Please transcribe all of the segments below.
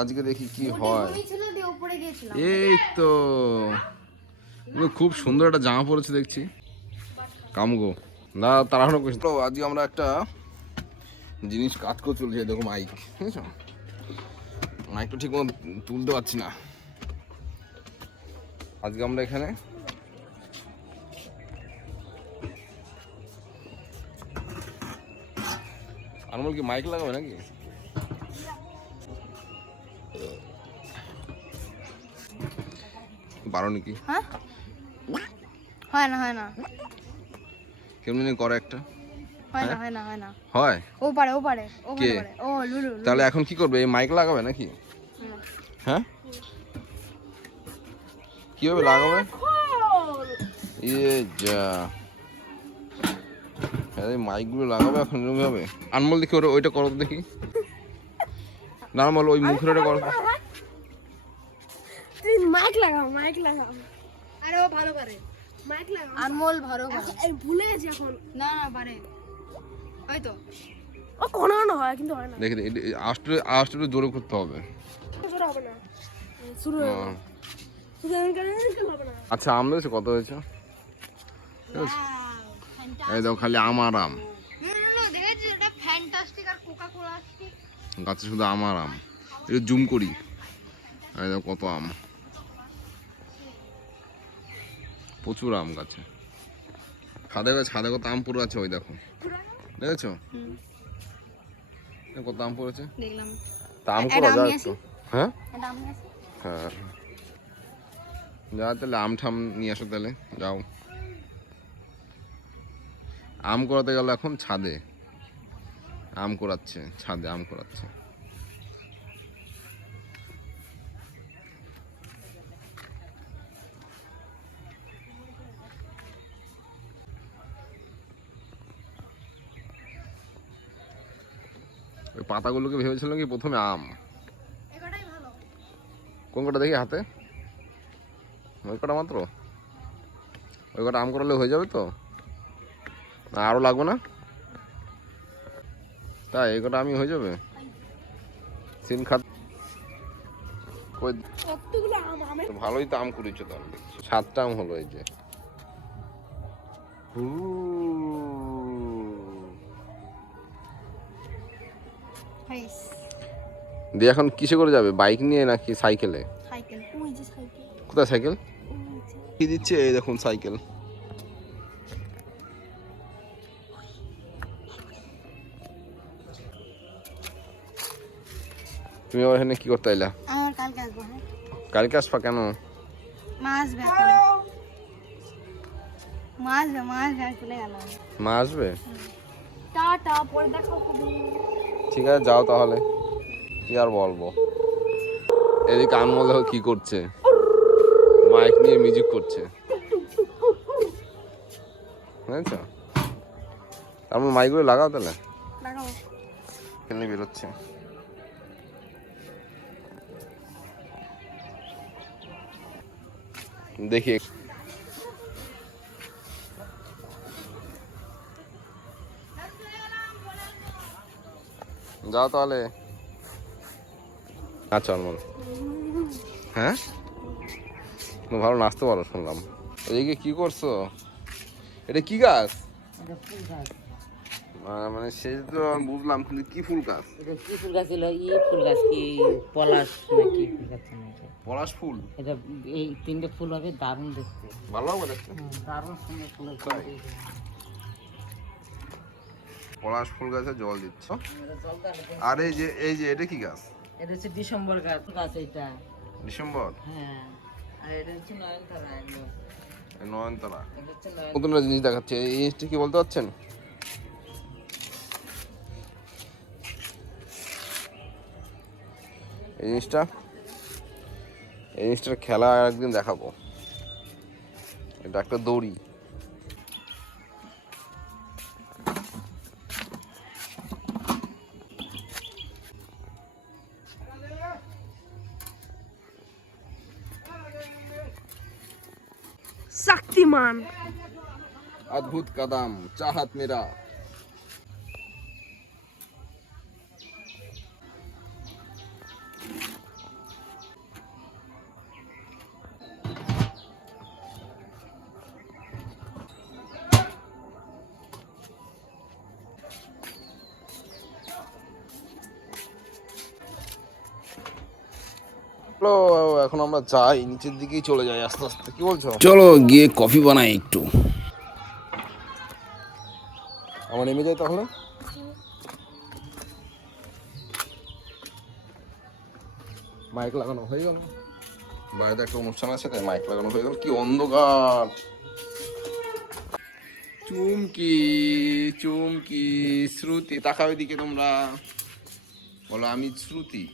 আজকে দেখি কি হয়। এই তো খুব সুন্দর একটা জামা পরেছে দেখছি। কামগো না তাড়াহুড়ো করছি তো আজকে আমরা একটা জিনিস কাজ করে চলছে দেখো মাইক। বুঝেছ? মাইকটা ঠিক মতো তুলতে পারছি না। আজকে আমরা এখানে আনমল কি মাইক লাগাবে নাকি? পারো নাকি? হ্যাঁ? হয় না হয় না। কেমনি করে একটা। হয় না হয়? না হয় না। হয়? ও পারে ও পারে ও কে? পারে ও লুলু লুলু। তাহলে এখন কি করবে? এই মাইক লাগাবে নাকি। হ্যাঁ? কীভাবে লাগাবে? ইয়ে যা। আরে মাইকগুলো লাগাবে এখন এরকম ভাবে? আনমল দেখি ওটা ওইটা করো দেখি। নর্মাল ওই মুখের ওটা করো। মাইক লাগাও মাইক লাগাও। আরে ও ভালো পারে মাইক লাগাও। আনমোল ভালো পারে এই ভুলে গেছি এখন। না না পারে হয়তো ও কোনো কোনো হয় কিন্তু হয় না। দেখি আস্তে আস্তে একটু জোরে করতে হবে। শুরু হবে না। শুরু না। আচ্ছা আম দিয়েছে কত হয়েছে? এই দাও খালি আম। আর আম দেখেছিস? এটা ফ্যান্টাস্টিক আর কোকা কোলা গাছে শুধু আম। আর আম একটু জুম করি। এই দেখো কত আম। প্রচুর আম গাছে। ছাদে ছাদে কত আম পুরো আছে ওই দেখো। দেখেছ? কত আম পড়েছে দেখলাম। তা আম? তো। হ্যাঁ? আছি হ্যাঁ। যা তাহলে আম ঠাম নিয়ে আসো তাহলে। যাও। আম করাতে গেল এখন ছাদে। আম করাচ্ছে ছাদে আম করাচ্ছে। পাতাগুলোকে ভেবেছিলাম কি প্রথমে আম। কোন কটা দেখি হাতে? ওই কটা মাত্র? ওই কটা আম করালে হয়ে যাবে তো? না আরও লাগবে না? তাই এই কটা আমি হয়ে যাবে? সিন খাত ভালোই তো আম করেছ তাহলে সাতটা আম হলো এই যে। হু। দিয়ে এখন কিসে করে যাবে? বাইক নিয়ে নাকি সাইকেলে? সাইকেল। ওই যে সাইকেল। কোথায় সাইকেল? ওই কি দিচ্ছে? এই দেখুন সাইকেল। তুমি এখানে কি করতে এলা আমার কালকে আসব হ্যাঁ। কালকে আসবা কেন? মা আসবে মা আসবে মা আসবে চলে মা আসবে? টাটা পরে দেখা হবে। ঠিক আছে যাও তাহলে। কি আর বলব? এদিকে আনমল দেখো কি করছে। মাইক নিয়ে মিউজিক করছে। বুঝেছ তারপর মাইকগুলো লাগাও তাহলে। কেন বেরোচ্ছে। দেখি। যাও তাহলে। আচ্ছা অনমল হ্যাঁ? তুমি ভালো নাচতে পারো শুনলাম। এদিকে কি করছ? এটা কি গাছ? মানে সে তো বুঝলাম কিন্তু কি ফুল গাছ? কি ফুল গাছ ছিল? ই ফুল গাছ কি পলাশ না কি ফুল গাছ পলাশ ফুল? এটা এই তিনটে ফুল হবে দারুণ দেখতে। ভালো হবে দেখতে? দারুণ সুন্দর ফুল? পলাশ ফুল গাছে জল দিচ্ছ। আর এই যে এই যে এটা কি গাছ? এটা হচ্ছে ডিসেম্বর গাছ গাছ এটা। ডিসেম্বর? হ্যাঁ। আর এটা হচ্ছে নয়নতারা নয়নতারা। এটা হচ্ছে নয়ন নতুন জিনিস দেখাচ্ছে। এই জিনিসটা কি বলতে পারছেন? এই জিনিসটা? এই জিনিসটার খেলা একদিন দেখাবো। এটা একটা দড়ি। अद्भुत कदम चाहत मेरा। চলো এখন আমরা যাই নিচের দিকেই চলে যাই আস্তে আস্তে। কি বলছো? চলো গিয়ে কফি বানাই একটু। আমার নেমে যাই তাহলে? মাইক লাগানো হয়ে গেল। বাইরে একটা অনুষ্ঠান আছে তাই মাইক লাগানো হয়ে গেল। কি অন্ধকার। চুমকি চুমকি শ্রুতি। তাকাও দিকে তোমরা। বলো আমি শ্রুতি।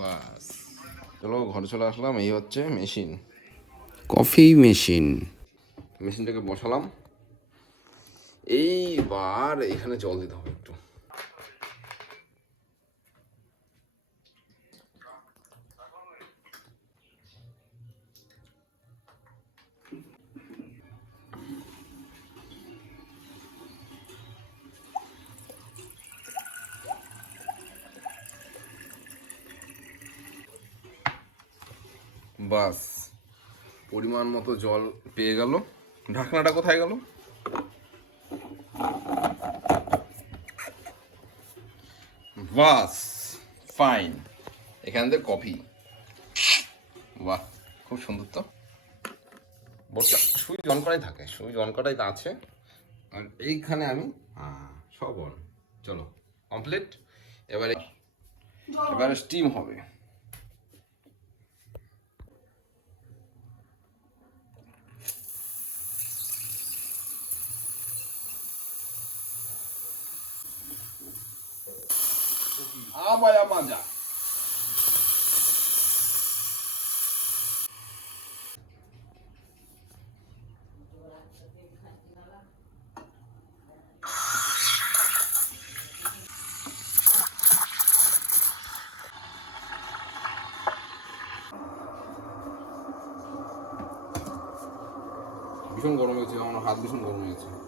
বাস। চলো ঘরে চলে আসলাম এই হচ্ছে মেশিন। Coffee machine. মেশিনটাকে বসালাম। এইবার এখানে জল দিতে হবে। বাস। পরিমাণ মতো জল পেয়ে গেল। ঢাকনাটা কোথায় গেল? বাস ফাইন। এখান থেকে কফি। বাহ খুব সুন্দর তো। বসে সুইচ অন করাই থাকে। সুইচ অন করাই তো আছে। আর এইখানে আমি সব অন চলো কমপ্লিট এবারে এবারে স্টিম হবে। আবায়া মাজা ভীষণ গরম হয়েছে আমার হাত ভীষণ গরম হয়েছে।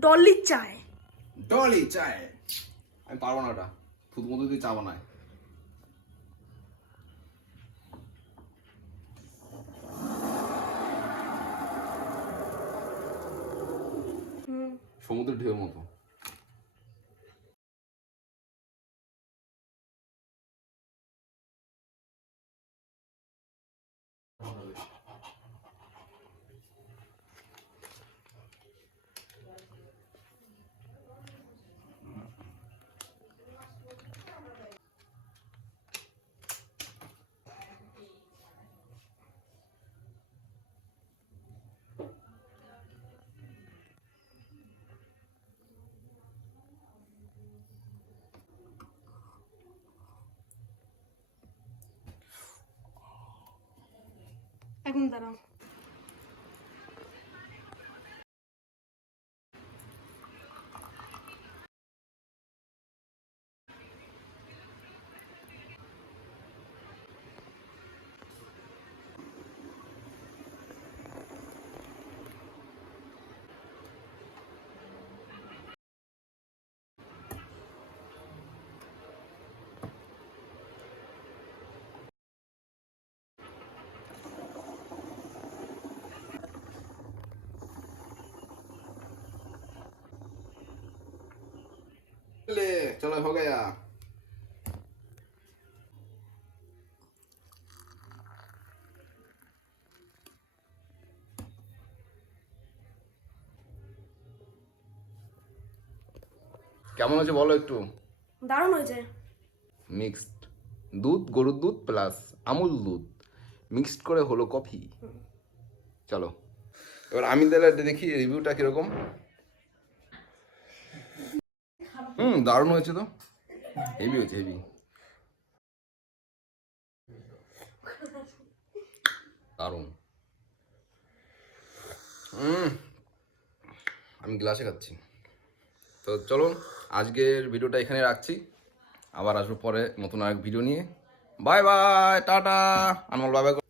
ডলি চায়। ডলি চায়। আমি পারব না ওটা। ফুদ মধু দিয়ে চা বানায়। সমুদ্রের ঢেউ মতো। এখন দাঁড়াও चलो हो गया কেমন হচ্ছে বলো একটু দারুণ হয়েছে মিক্সড দুধ গরুর দুধ প্লাস আমুল দুধ মিক্সড করে হলো কফি চলো এবার আমি তাহলে দেখি রিভিউটা কিরকম হুম, দারুণ হয়েছে তো। হেভি হয়েছে হেভি দারুণ। আমি গ্লাসে খাচ্ছি। তো চলো, আজকের ভিডিওটা এখানে রাখছি। আবার আসব পরে নতুন আরেক ভিডিও নিয়ে। Bye bye, tata. Anmol bye bye